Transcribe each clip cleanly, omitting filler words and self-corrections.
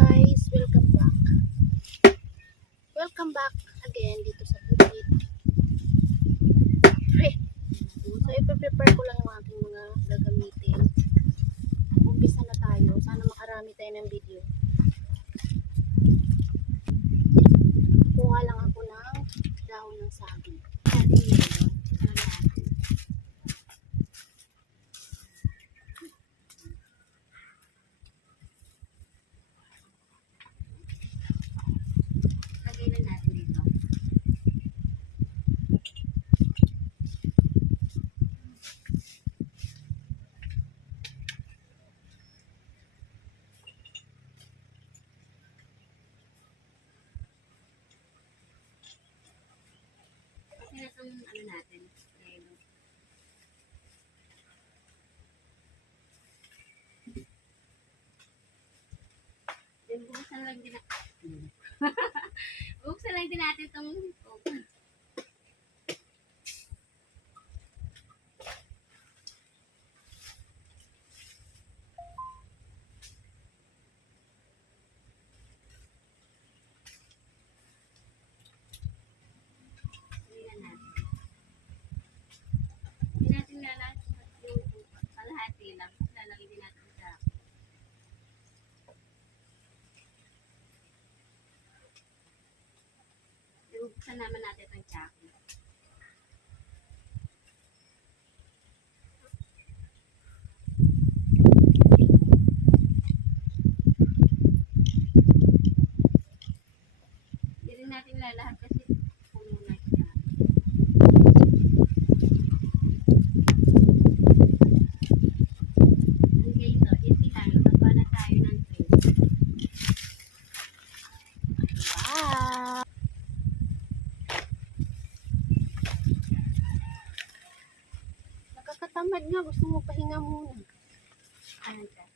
guys, welcome back. Welcome back again dito sa bukid. So, ipe-prepare ko lang yung aking mga gagamitin. Umpisa na tayo. Sana makarami tayo ng video. Kuha lang ako ng dahon ng saging. Lagay na natin dito. Okay na itong ano natin. Ayun. Then buksan lang din buksan lang din natin itong hindi natin lalagyan yung kalahati lang. Lalagay din natin sa buksan naman natin itong tsaka. Hindi rin natin lalahad kasi puno na siya. Okay, so easy lang. Magawa na tayo ng drink. Wow! Nakakatamad nga. Gusto mo pahinga muna. Ano siya?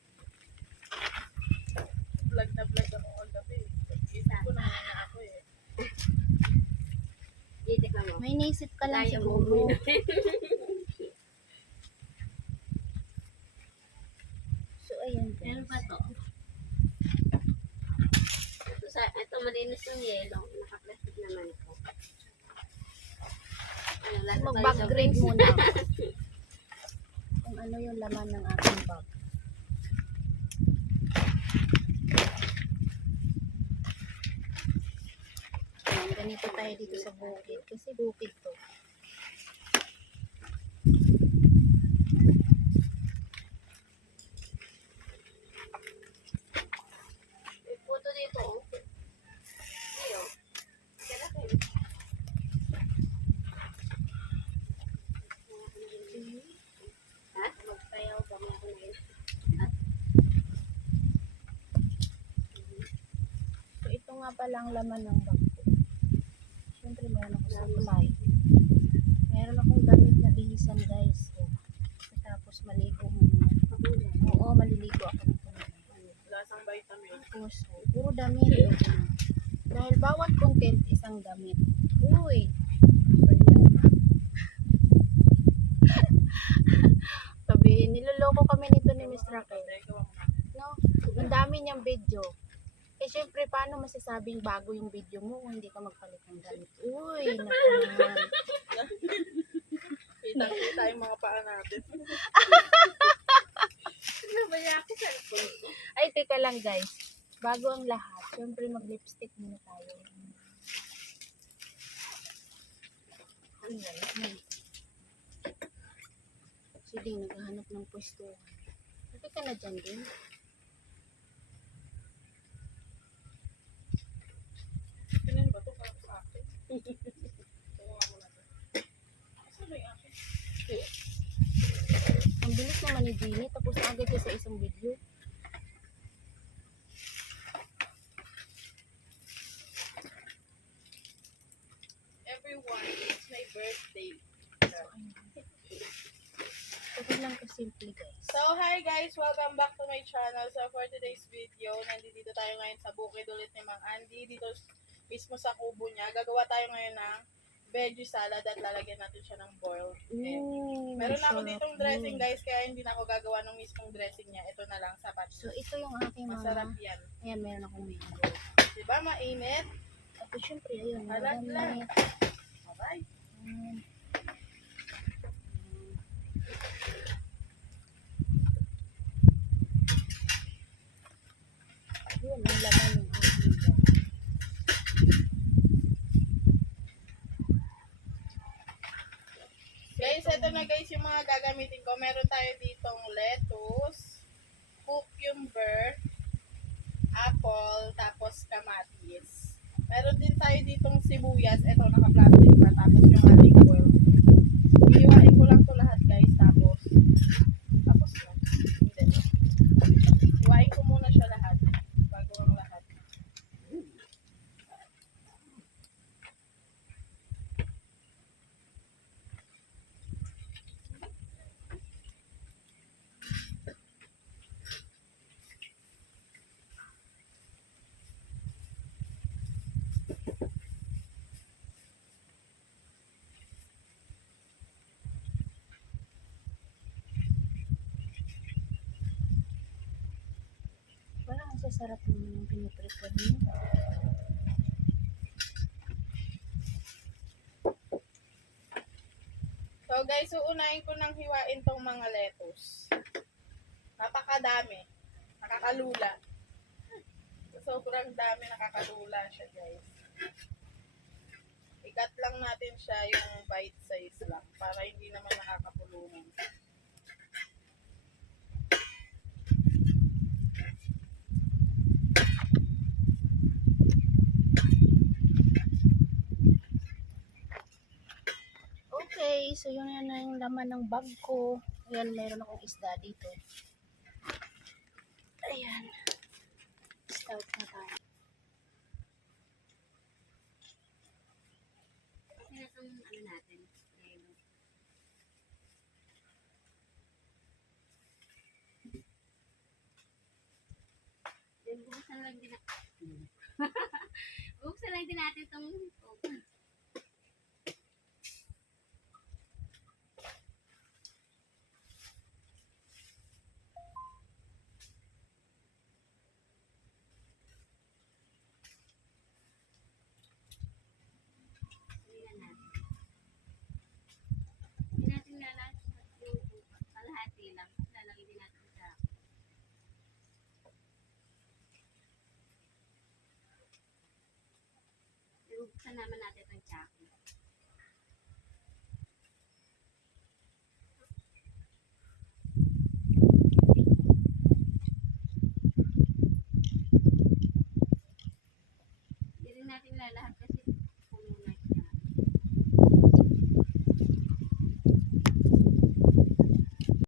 Vlog na vlog ako all gabi. Isip ko na ako eh. Dito ka mo. May naisip ka lang Kaya mo siguro. So, ayan Meron guys. pa to. Ito malinis yung yelo. Naka-plastic naman ito. Ano, lalo pa rin sa Mag-backgrade fridge. muna ako. Kung ano yung laman ng aking bag. Ayan, ganito tayo dito sa bukid. Kasi bukid to. May puto dito. Oh. Ayo. Kaya kayo. Ha? Magpayaw kami ako na yun. So, ito nga pala ang laman ng bag ko. Siyempre, meron ako supply. Meron akong damit na bihisan, guys. Oh. Tapos, maligo muna. Oo, maliligo ako nito. Lasang vitamin. Tapos, puro damit. Dahil bawat content, isang damit. Uy! Sabihin, niloloko kami nito ni Miss Raquel. No? Ang dami niyang video. Eh, syempre, paano masasabing bago yung video mo kung hindi ka magpalit ng damit? Uy, naku naman. Kita yung mga paa natin. Nabaya ako sa cellphone. Ay, teka lang guys. Bago ang lahat, syempre mag-lipstick muna tayo. Ano yan? Sige, naghahanap ng pwesto. Sabi ka na dyan din. Pinan ba ito para sa akin? Tawa mo na ito. Saan ba yung akin? Ang bilis naman ni Dini, tapos agad siya sa isang video. Everyone, it's my birthday. Sabi lang ka-simple guys. So, hi guys! Welcome back to my channel. So, for today's video, nandito tayo ngayon sa bukid ulit ni Mang Andy. Dito mismo sa kubo niya. Gagawa tayo ngayon ng veggie salad at lalagyan natin siya ng boiled egg. Ooh, Meron ako sarap ditong yun. dressing guys, kaya hindi na ako gagawa ng mismong dressing niya. Ito na lang, sapat. So, ito yung aking Masarap mga... yan. Ayan, meron akong mango. Diba, mainit? At syempre, ayun. Alat lang. Marami. Okay. Mm. Yun, ang laman ng aking bag. Guys, ito na guys yung mga gagamitin ko. Meron tayo ditong lettuce, cucumber, apple, tapos kamatis. Meron din tayo ditong sibuyas. Ito, naka-plastic pa. Tapos yung ating boiled. Iiwain ko lang to lahat guys. Tapos na. Hindi. Iwain ko muna siya lahat. Bago ang lahat. Parang ang sasarap yung piniprepare niyo. So guys, uunahin ko nang hiwain tong mga lettuce. Napakadami. Nakakalula. Sobrang dami, nakakalula siya guys. Ikat lang natin siya yung bite size lang para hindi naman nakakapulungan. Okay, so yun na yung laman ng bag ko. Ayan, meron akong isda dito. Ayan. Start na tayo. Kasi na itong ano natin. Relo. Then, buksan lang din natin. Buksan lang din natin itong tingnan natin. Hindi natin lalagyan yung kalahati lang. Lalagyan din natin sa buksan naman natin itong tsaka. Hindi rin natin lalahat